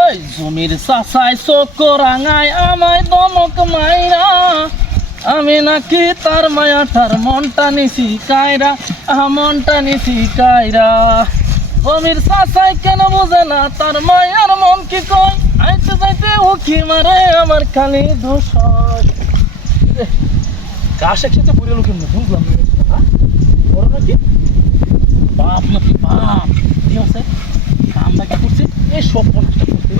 ওই জমির চাচাই চোখ রাঙায় আমায় দমক মাইরা, আমি নাকি তার মায়া তার মনটা নিছি কায়রা, মনটা নিছি কায়রা। জমির চাচাই কেন বোঝে না তার মায়ার মন কি কয়, আইতে যাইতে উকি মারে আমার খালি দোষ হয়। গাছ একসাথে পড়ে লোকের না বুঝলাম বড় নাকি বাপ নাকি বাপ ঠিক আছে। আমরা কি করছি এই সব পনেরোটা করতে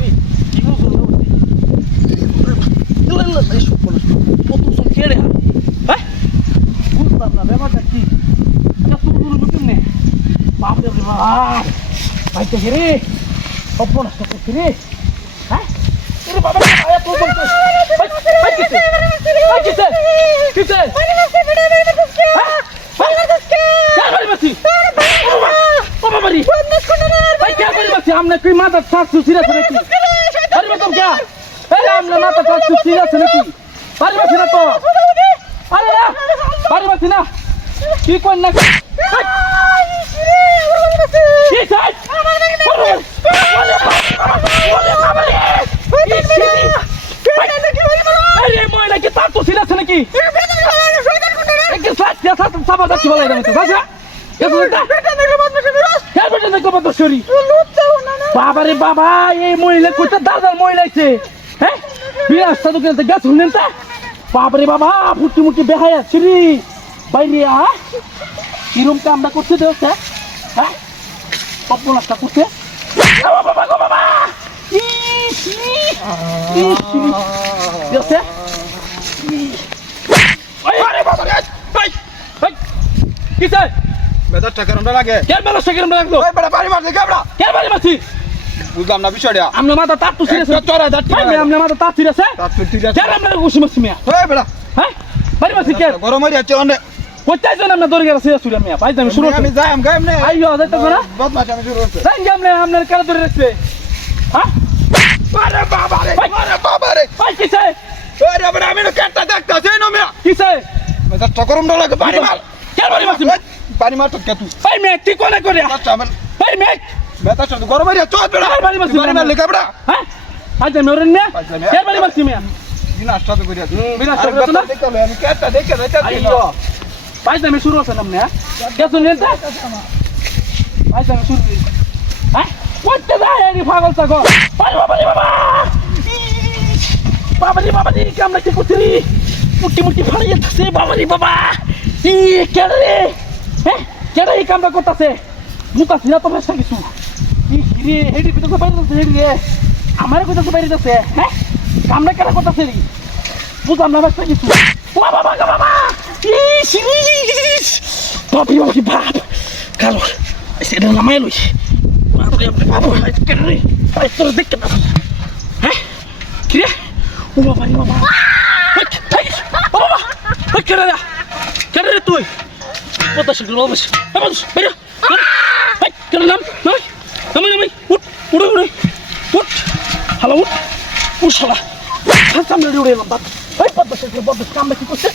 এই সব পনেরো কতজন কেড়ে হ্যাঁ বুঝলাম না ব্যাপারটা কি কেমনে বাপ রে বাপ ভাইতে ঘেরে সব পনেরোটা করছি রে। হ্যাঁ বাবা हमने कोई माता सात सुशील है नाকি अरे बताओ क्या अरे हमने माता सात सुशील है नाকি अरे बस ना तो अरे ना अरे बस ना की कोन ना की साइड अरे मोइला की सात सुशील है नाকি एक साथ या साथ सब बात की बोला है तो क्या बोलता क्या बेटा देखो मत सॉरी बाबा रे बाबा ये মহিলা কত দাদার মহিলা আছে হ্যাঁ বিরাস্তা তো কেন গাছ শুনেন তা বাবা রে বাবা ফুটি মুটি বেহায়া ছিরি বাইরে কিরম কামটা করতে দেওছে হ্যাঁ পপলাটা করতে বাবা বাবা বাবা দেওছে আরে বাবা রে ভাই ভাই কি স্যার বেদার টাকা রন্ডা লাগে কেন মেলা সেকেন্ড লাগলো ওই বড় বাড়ি মারতে কেবড়া কেন বাড়ি মারছি বুঝলাম না বিষয়টা আমনে মাথা তাত তো সিরিয়াস চড়া দাঁত ভাই আমনে মাথা তাত সিরিয়াস তাত সিরিয়াস কেন আমনে ঘুষি মারছি মিয়া ওই বড়া হ্যাঁ বাড়ি মারছি কেন গরম হয়ে যাচ্ছে অনে কোথায় জন আমনে দৌড়ে গেছে সিরিয়াস হইলাম মিয়া ভাই আমি শুরু আমি যাই আমি গায় এমনে আইয়ো যাইতে না বদমাশ আমি শুরু করতে যাই আমনে আমনে কার ধরে রাখছে হ্যাঁ আরে বাবা রে আরে বাবা রে ভাই কিসে আরে বড় আমি তো কাটটা দেখতাছি না মিয়া কিসে বেদার টাকা রন্ডা লাগে বাড়ি মার কেন বাড়ি মারছি বাড়ি মার তো কে তুই ভাই মে কি কোনে করে আচ্ছা আমি ভাই মে বেদার তো গরম হয়ে যাচ্ছে বড়া বাড়ি মারছি বাড়ি মার লেখা বড়া হ্যাঁ আজ আমি ওরেন না কেন বাড়ি মারছি মিয়া বিনাশটা তো করিয়া বিনাশটা করছ না দেখলে আমি কাটটা দেখে আইয়ো ভাই আমি শুরু করছ না মিয়া কে শুনেন তা ভাই আমি শুরু হ্যাঁ কোথা যায় এই পাগল ছাগল ভাই বাবা রে বাবা বাবা রে কামনা কি করছিস মুটি মুটি ফাড়ে যাচ্ছে বাবা রে বাবা ই কেন রে হ্যাঁ কেন এই কামটা করতেছে মুখা সিনা তো বেশ কিছু রে হেডি ভিতরে বাইরে যাচ্ছে হেডি রে আমার কোথাও বাইরে যাচ্ছে হ্যাঁ কামটা কেন করতেছে রে বুঝলাম না বেশ কিছু বাবা বাবা বাবা বাপি বাপি বাপ কালো সেটা নামাই লই বাপরে বাবা কেন রে তোর দেখতে না হ্যাঁ কি রে ও বাবা রে বাবা বাবা কেন রে তুই কথা শুনলো বস বস বেরো কেন নাম নাম উঠ উড়ে উড়ে উঠ হ্যালো উঠ উঠ শালা সামনে উড়ে এলাম বাপ এই পদ্মা কামটা কি করছে